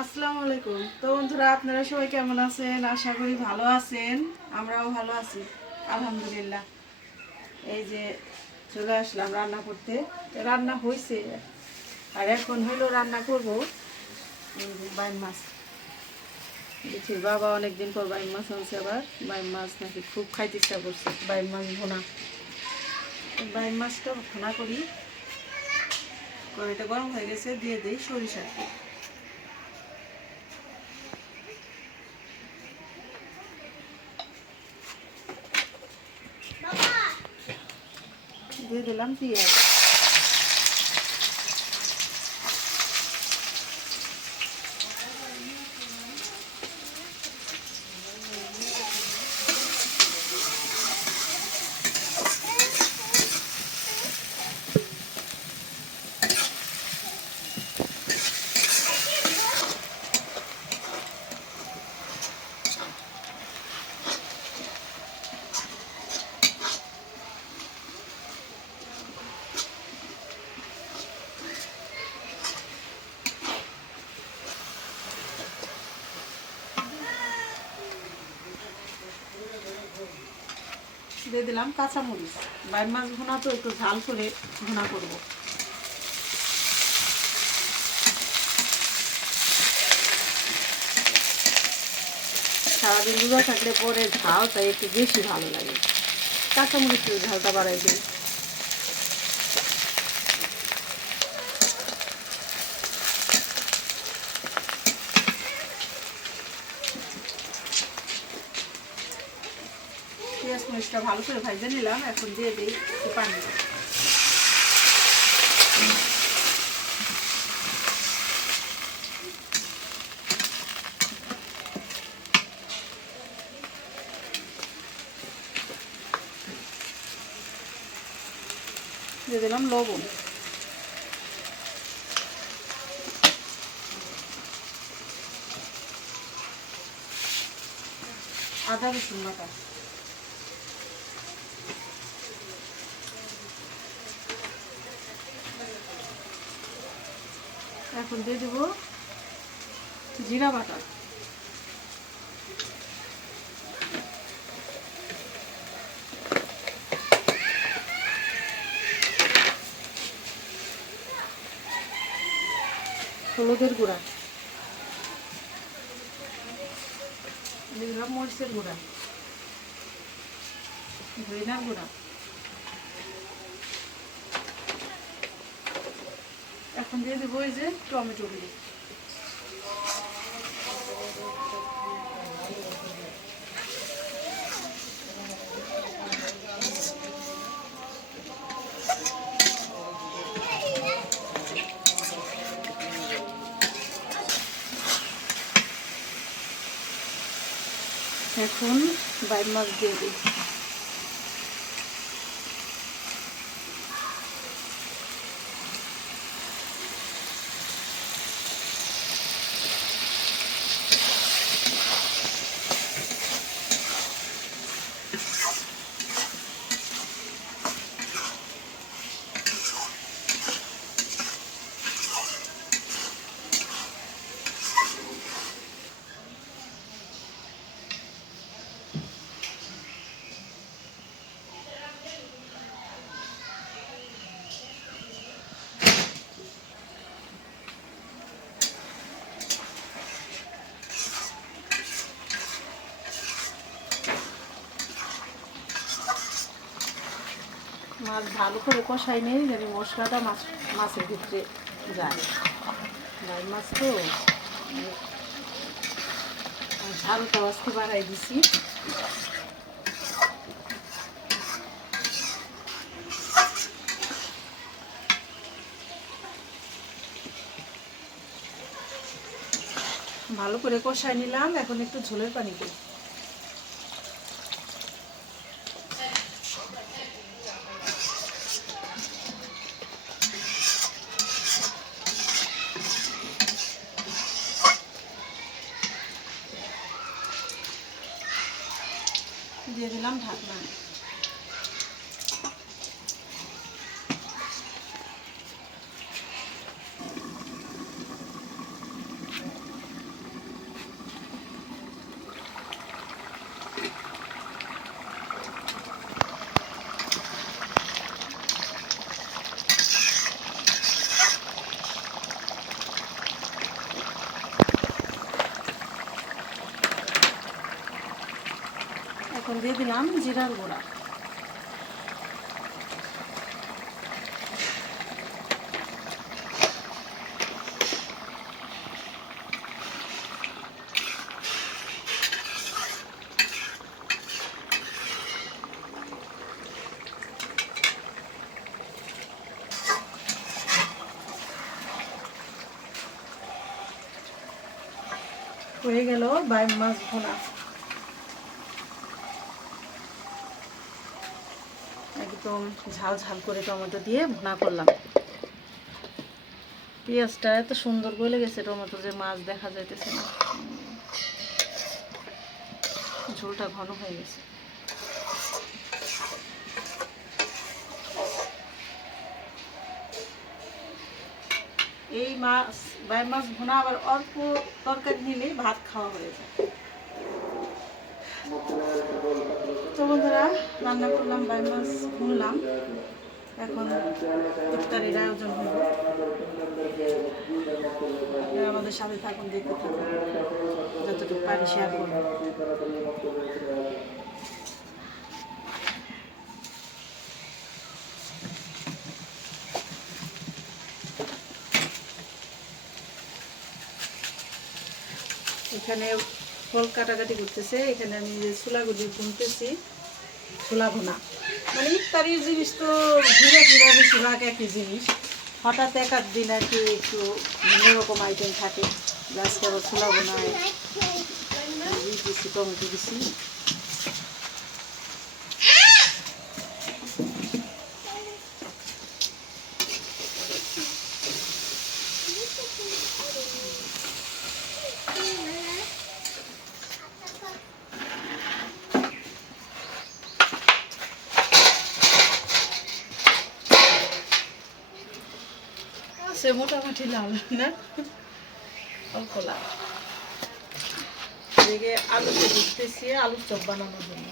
আসসালামু আলাইকুম। তো বন্ধুরা, আপনারা সবাই কেমন আছেন? আশা করি ভালো আছেন। আমরাও ভালো আছি, আলহামদুলিল্লাহ। এই যে চলে আসলাম রান্না করতে। রান্না হয়েছে, আর এখন হইলো রান্না করব বাইম মাছ। দেখি বাবা অনেকদিন পর বাইম মাছ আনছে, আবার বাইম মাছ নাকি খুব খাইতে ইচ্ছা করছে। বাইম মাছ ভোনা, বাইম মাছটা ভোনা করি। কড়াইটা গরম হয়ে গেছে, দিয়ে দিই সরিষার তেল। দিয়ে দিলাম পেঁয়াজ। দিয়ে দিলাম কাঁচামরিচ। বাইম মাছ ভুনা তো একটু ঝাল করে ভুনা করব। সারাদিন রোজা থাকলে পরে ঝালটা একটু বেশি ভালো লাগে। কাঁচামরিচের ঝালটা বাড়াই দিই। পেঁয়াজ মরিচটা ভালো করে ভাজে নিলাম, এখন দিয়ে দিই একটু পানি। দিয়ে দিলাম লবণ। আদা রসুন বাটা। এখন দিয়ে দেব জিরা বাটা। হলুদের গুঁড়া। দিয়ে দিলাম মরিচের গুঁড়া, ধনিয়ার গুঁড়া। এখন দিয়ে দেবো এই যে টমেটোগুলি। এখন বাইম মাছ দিয়ে দিই। মাছ ভালো করে কষাই নেই, যেন মশলাটা মাছের ভিতরে যায়। বাইম মাছ তো ঝালটা আজকে বাড়াই দিছি। ভালো করে কষাই নিলাম, এখন একটু ঝোলের পানি দিই। দিয়ে দিলাম ঢাকনা। এখন দিয়ে দিলাম জিরার গুঁড়া। হয়ে গেল বাইম মাছ ভোনা। একদম ঝাল ঝাল করে টমেটো দিয়ে ভুনা করলাম। পেঁয়াজটা এত সুন্দর গলে গেছে, টমেটো যে মাছ দেখা যাইতেছে না, ঝোলটা ঘন হয়ে গেছে। এই মাছ বাইম মাছ ভুনা আবার অল্প তরকারি নিলেই ভাত খাওয়া হয়ে যায়। তো বন্ধুরা, রান্না করলাম, বাইম মাছ ভুনলাম, এখন ইফতারির আয়োজন হইব। আপনারা আমাদের সাথে থাকুন, দেখতে থাকুন, যতটুকু পারি শেয়ার করব। এখানে ফল কাটাকাটি করতেছে, এখানে আমি যে ছোলাগুলি ভুনতেছি, ছোলা ভুনা। মানে ইফতারির জিনিস তো ঘুরে ফিরে বেশিরভাগ একই জিনিস, হঠাৎ এক আধ দিন আর কি একটু ভিন্ন রকম আইটেম থাকে। আজকে আবার ছোলা ভুনায় দিচ্ছি, টমেটো দিচ্ছি। সে মোটামুটি লাল না, অল্প লাল। এদিকে আলুতে দিতেছি, আলুর চপ বানানোর জন্য।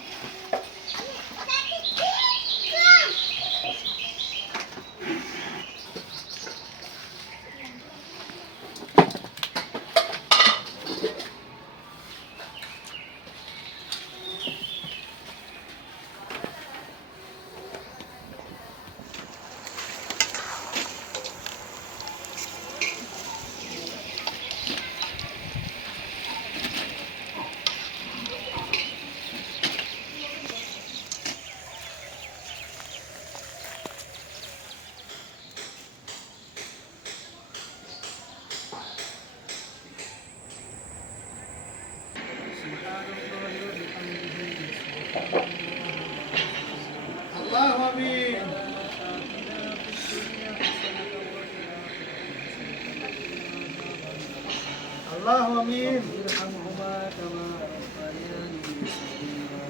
اللهم امين. ارحمهما كما ربياني صغيرا.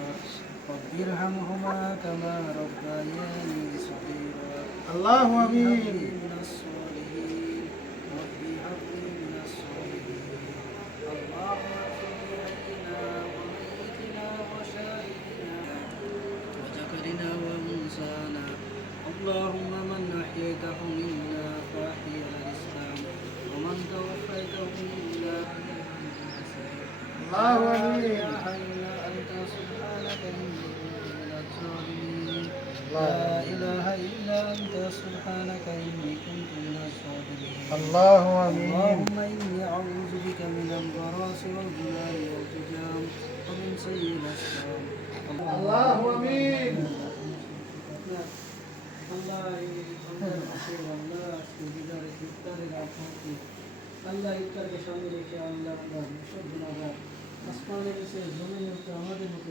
رب ارحمهما كما ربياني صغيرا. اللهم امين. من الصالحين. رب هب لي من الصالحين. اللهم اغفر لنا وميتنا وشاهدنا وذكرنا وانثانا. اللهم من احييته منا فاحيي على الاسلام ومن توفيته منا لا اله الا انت سبحانك اني كنت من الظالمين. لا اله الا انت سبحانك اني كنت من الظالمين. اللهم اني اعوذ بك من البراس والظلام والتجام ومن سيء الاسلام. اللهم امين. আল্লাহ ইফতারকে সামনে রেখে আল্লাহ সব গুনাহগার আসমানের এসে জমিনের উপরে আমাদের মতো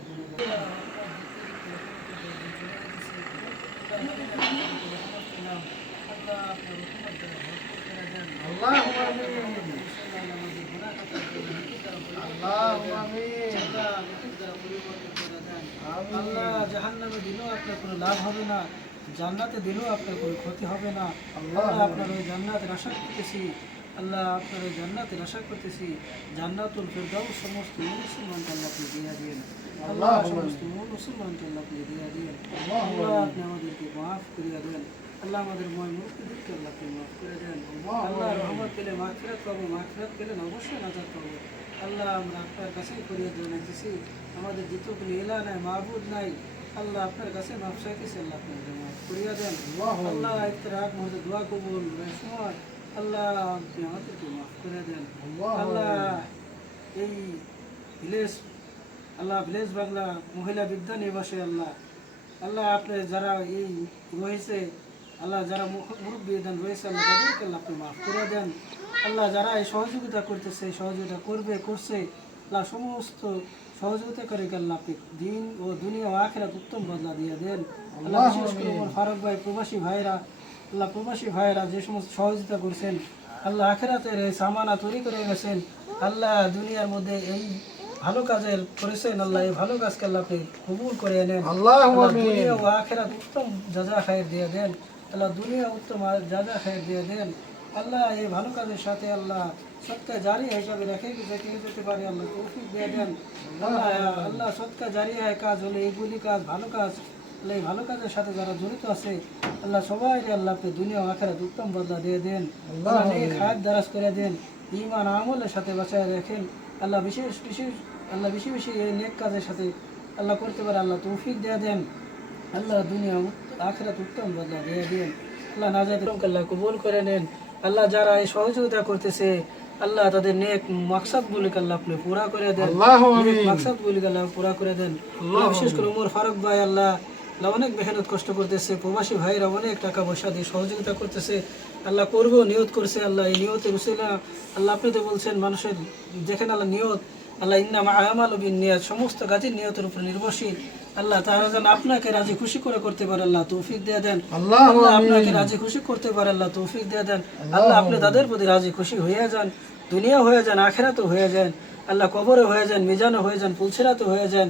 আল্লাহ জাহান্নামে দিলেও আপনার কোনো লাভ হবে না, জান্নাতে দিলেও আপনার কোনো ক্ষতি হবে না। আল্লাহ আপনার ওই জান্নাতের আশা করতেছি, আল্লাহ আপনার ওই জান্নাতের আশা করতেছি। জান্নাতুল ফেরদাউস সমস্ত মুসলমানকে আল্লাহ আপনি দিয়ে দিন। আল্লাহ সমস্ত মুসলমানকে আল্লাহ আপনি দিয়ে দিন। আল্লাহ আপনি আমাদেরকে মাফ করিয়া দেন। আল্লাহ আমাদের ময় মুক্তিদেরকে আল্লাহ আপনি মাফ করে দেন। আল্লাহ রহমত পেলে মাগফিরাত পাবো, মাগফিরাত পেলে অবশ্যই নাজাত পাবো। আল্লাহ আমরা আপনার কাছেই ফরিয়াদ জানাইতেছি, আমাদের দ্বিতীয় কোনো ইলা নাই, মাহবুদ নাই। আল্লাহ আপনার কাছে মাফ চাইতেছি, আল্লাহ আপনি আমাদের মাফ করিয়া দেন। আল্লাহ ইফতার আগ মুহূর্তে দোয়া কবুল এই সময় আল্লাহ আপনি আমাদেরকে মাফ করে দেন। আল্লাহ এই ভিলেজ, আল্লাহ ভিলেজ বাংলা মহিলা বিদ্যা নিবাসে আল্লাহ, আল্লাহ আপনি যারা এই রয়েছে, আল্লাহ যারা মুরব্বী দেন রয়েছে, আল্লাহ তাদেরকে আল্লাহ আপনি মাফ করে দেন। আল্লাহ যারা এই সহযোগিতা করতেছে, সহযোগিতা করছে, আল্লাহ সমস্ত সহযোগিতা করে আল্লাহ আপনি দিন ও দুনিয়া ও আখিরাত উত্তম বদলা দিয়ে দেন। আল্লাহ বিশেষ করে আমার ফারুক ভাই, প্রবাসী ভাইরা, আল্লাহ প্রবাসী ভাইরা যে সমস্ত সহযোগিতা করছেন, আল্লাহ আখিরাতের এই সামানা তৈরি করে গেছেন, আল্লাহ দুনিয়ার মধ্যে এই ভালো কাজের করেছেন, আল্লাহ এই ভালো কাজকে আল্লাহ আপনি কবুল করে এনেন। আল্লাহ দুনিয়া ও আখিরাত উত্তম যাজা খায়ের দিয়ে দেন। আল্লাহ দুনিয়া উত্তম যাজা খায়ের দিয়ে দেন। আল্লাহ এই ভালো কাজের সাথে আল্লাহ সৎকা জারি হিসাবে রেখে যেতে পারে, আল্লাহ তৌফিক দিয়ে দেন। আল্লাহ আল্লাহ সৎকা জারি কাজ হলে এইগুলি কাজ ভালো কাজ, আল্লাহ এই ভালো কাজের সাথে যারা জড়িত আছে, আল্লাহ সবাই আল্লাহ আপনি দুনিয়া ও আখিরাত উত্তম বদলা দিয়ে দেন। আল্লাহ নেক হায়াত দারাজ করে দেন, ঈমান আমলের সাথে বাঁচায় রাখেন। আল্লাহ বিশেষ বেশি এই নেক কাজের সাথে আল্লাহ করতে পারে, আল্লাহ তৌফিক দিয়ে দেন। আল্লাহ দুনিয়া আখিরাত উত্তম বদলা দিয়ে দেন। আল্লাহ নাজাত আল্লাহ কবুল করে নেন। আল্লাহ যারা এই সহযোগিতা করতেছে, আল্লাহ তাদের নেক মাকসাদ বলে আল্লাহ আপনি পুরা করে দেন, নেক মাকসাদ বলে আল্লাহ পুরা করে দেন। আল্লাহ বিশেষ করে ওমর ফারুক ভাই, আল্লাহ অনেক মেহনত কষ্ট করতেছে, প্রবাসী ভাইরা অনেক টাকা পয়সা দিয়ে সহযোগিতা করতেছে, আল্লাহ করবো নিয়ত করছে। আল্লাহ এই নিয়তের উসিলা আল্লাহ আপনি তো বলছেন মানুষের যেখানে আল্লাহ নিয়ত, আল্লাহ ইন্নামা আমালু বিন্নিয়াত, সমস্ত কাজের নিয়তের উপর নির্ভরশীল। আল্লাহ তারা যেন আপনাকে রাজি খুশি করতে পারে, আল্লাহ তৌফিক দিয়ে দেন। আল্লাহ আপনাকে রাজি খুশি করতে পারে, আল্লাহ তৌফিক দিয়ে দেন। আল্লাহ আপনি তাদের প্রতি রাজি খুশি হয়ে যান, দুনিয়া হয়ে যান, আখিরাতে হয়ে যান, আল্লাহ কবরে হয়ে যান, মিজানে হয়ে যান, পুলসিরাতে হয়ে যান,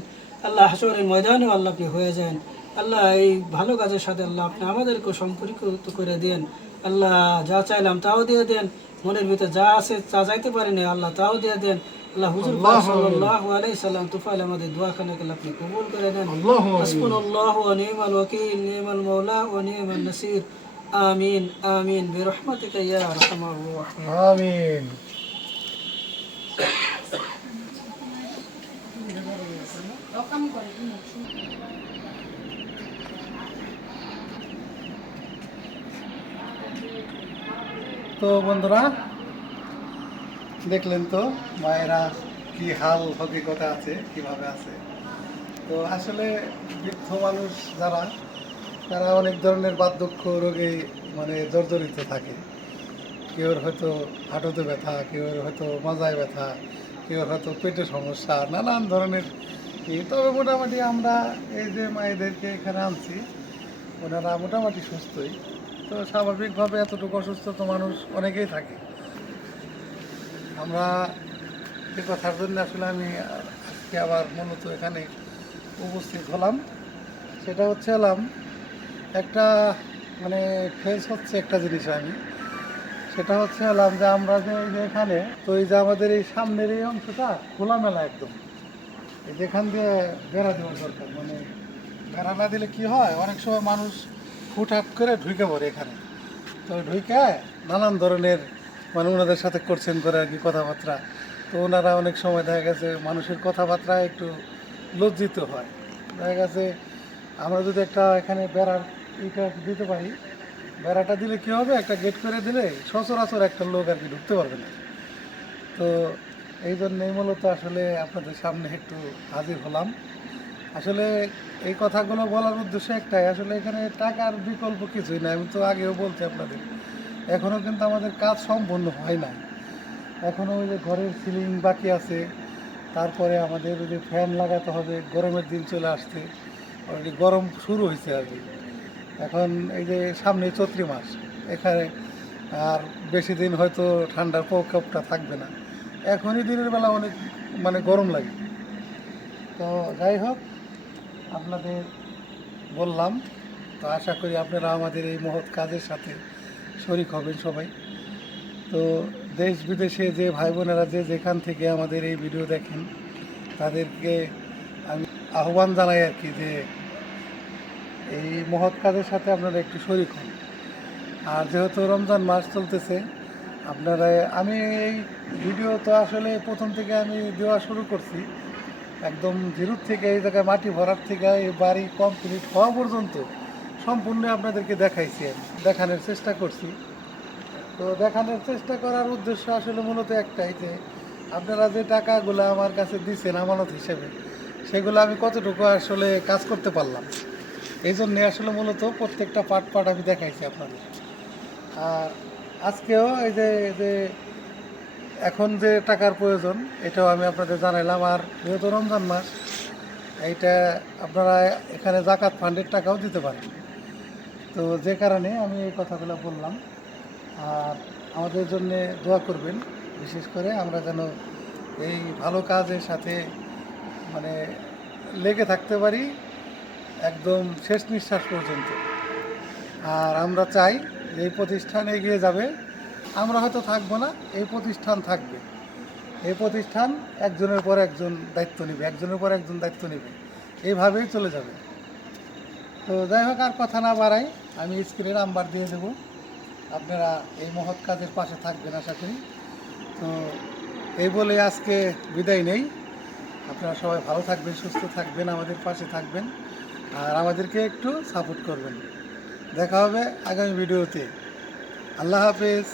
আল্লাহ হাশরের ময়দানেও আল্লাহ আপনি হয়ে যান। আল্লাহ এই ভালো কাজের সাথে আল্লাহ আপনি আমাদেরকে সম্পর্কিত করে দেন। আল্লাহ যা চাইলাম তাও দিয়ে দেন, মনের ভিতরে যা আছে তা চাইতে পারিনি আল্লাহ তাও দিয়ে দেন। আল্লাহ হুজুর সাল্লাল্লাহু আলাইহি সাল্লাম তুফাইল আমাদের দোয়াখানাকে আল্লাহ আপনি কবুল করে দেন। হাসবুনাল্লাহু ওয়া নি'মাল ওয়াকিল, নি'মাল মাওলা ওয়া নি'মান নাসির। আমিন আমিন বিরহমাতিকা ইয়া আরহামার রাহিমিন। আমিন। তো বন্ধুরা দেখলেন তো মায়েরা কি হাল হকিকতা আছে, কিভাবে আছে। তো আসলে বৃদ্ধ মানুষ যারা, তারা অনেক ধরনের বার্ধক্য রোগে মানে জর্জরিত থাকে। কেউর হয়তো হাঁটুতে ব্যথা, কেউর হয়তো মাজায় ব্যথা, কেউর হয়তো পেটের সমস্যা, নানান ধরনের। তবে মোটামুটি আমরা এই যে মায়েদেরকে এখানে আনছি, ওনারা মোটামুটি সুস্থই। তো স্বাভাবিকভাবে এতটুকু অসুস্থ তো মানুষ অনেকেই থাকে। আমরা যে কথার জন্য আসলে আমি আজকে আবার মূলত এখানে উপস্থিত হলাম, সেটা হচ্ছে একটা মানে ফেস হচ্ছে একটা জিনিস। আমি সেটা হচ্ছে যে আমরা যে এখানে, তো এই যে আমাদের এই সামনের এই অংশটা খোলামেলা একদম, যেখান দিয়ে বেড়া দেওয়ার দরকার। মানে বেড়া না দিলে কি হয়, অনেক সময় মানুষ ফুটহাট করে ঢুকে পড়ে এখানে। তো ঢুকে নানান ধরনের মানে ওনাদের সাথে করছেন করে আর কি কথাবার্তা। তো ওনারা অনেক সময় দেখা গেছে মানুষের কথাবার্তা একটু লজ্জিত হয়। দেখা গেছে আমরা যদি একটা এখানে বেড়ার ইটা দিতে পারি, বেড়াটা দিলে কী হবে, একটা গেট করে দিলে সচরাচর একটা লোক আর কি ঢুকতে পারবে না। তো এই জন্যই মূলত আসলে আপনাদের সামনে একটু হাজির হলাম। আসলে এই কথাগুলো বলার উদ্দেশ্য একটাই, আসলে এখানে টাকার বিকল্প কিছুই না। আমি তো আগেও বলছি আপনাদের, এখনও কিন্তু আমাদের কাজ সম্পূর্ণ হয় না। এখনও ওই যে ঘরের সিলিং বাকি আছে, তারপরে আমাদের ওই যে ফ্যান লাগাতে হবে। গরমের দিন চলে আসছে, অলরেডি গরম শুরু হয়েছে আর কি। এখন এই যে সামনে চৈত্র মাস, এখানে আর বেশি দিন হয়তো ঠান্ডার প্রকোপটা থাকবে না। এখনই দিনের বেলা অনেক মানে গরম লাগে। তো যাই হোক, আপনাদের বললাম, তো আশা করি আপনারা আমাদের এই মহৎ কাজের সাথে শরিক হবেন সবাই। তো দেশ বিদেশে যে ভাই বোনেরা যে যেখান থেকে আমাদের এই ভিডিও দেখেন, তাদেরকে আমি আহ্বান জানাই আর কি, যে এই মহৎ কাজের সাথে আপনারা একটু শরিক হন। আর যেহেতু রমজান মাস চলতেছে, আপনারা, আমি এই ভিডিও তো আসলে প্রথম থেকে আমি দেওয়া শুরু করছি, একদম জিরোর থেকে এই জায়গায় মাটি ভরার থেকে এই বাড়ি কমপ্লিট হওয়া পর্যন্ত সম্পূর্ণ আপনাদেরকে দেখাইছি, আমি দেখানোর চেষ্টা করছি। তো দেখানোর চেষ্টা করার উদ্দেশ্য আসলে মূলত একটাই, যে আপনারা যে টাকাগুলো আমার কাছে দিচ্ছেন আমানত হিসেবে, সেগুলো আমি কতটুকু আসলে কাজ করতে পারলাম, এই জন্যে আসলে মূলত প্রত্যেকটা পার্ট পার্ট আমি দেখাইছি আপনাদের। আর আজকেও এই যে যে এখন যে টাকার প্রয়োজন, এটাও আমি আপনাদের জানাইলাম। আর যেহেতু রমজান মাস, এইটা আপনারা এখানে জাকাত ফান্ডের টাকাও দিতে পারেন। তো যে কারণে আমি এই কথাগুলো বললাম। আর আমাদের জন্য দোয়া করবেন, বিশেষ করে আমরা যেন এই ভালো কাজের সাথে মানে লেগে থাকতে পারি একদম শেষ নিঃশ্বাস পর্যন্ত। আর আমরা চাই যে এই প্রতিষ্ঠান এগিয়ে যাবে, আমরা হয়তো থাকবো না, এই প্রতিষ্ঠান থাকবে। এই প্রতিষ্ঠান একজনের পর একজন দায়িত্ব নেবে, একজনের পর একজন দায়িত্ব নেবে, এইভাবেই চলে যাবে। তো যাই হোক, আর কথা না বাড়াই, আমি স্ক্রিনে নাম্বার দিয়ে দেবো, আপনারা এই মহৎ কাজের পাশে থাকবেন আশা করি। তো এই বলে আজকে বিদায় নেই। আপনারা সবাই ভালো থাকবেন, সুস্থ থাকবেন, আমাদের পাশে থাকবেন, আর আমাদেরকে একটু সাপোর্ট করবেন। দেখা হবে আগামী ভিডিওতে। আল্লাহ হাফেজ।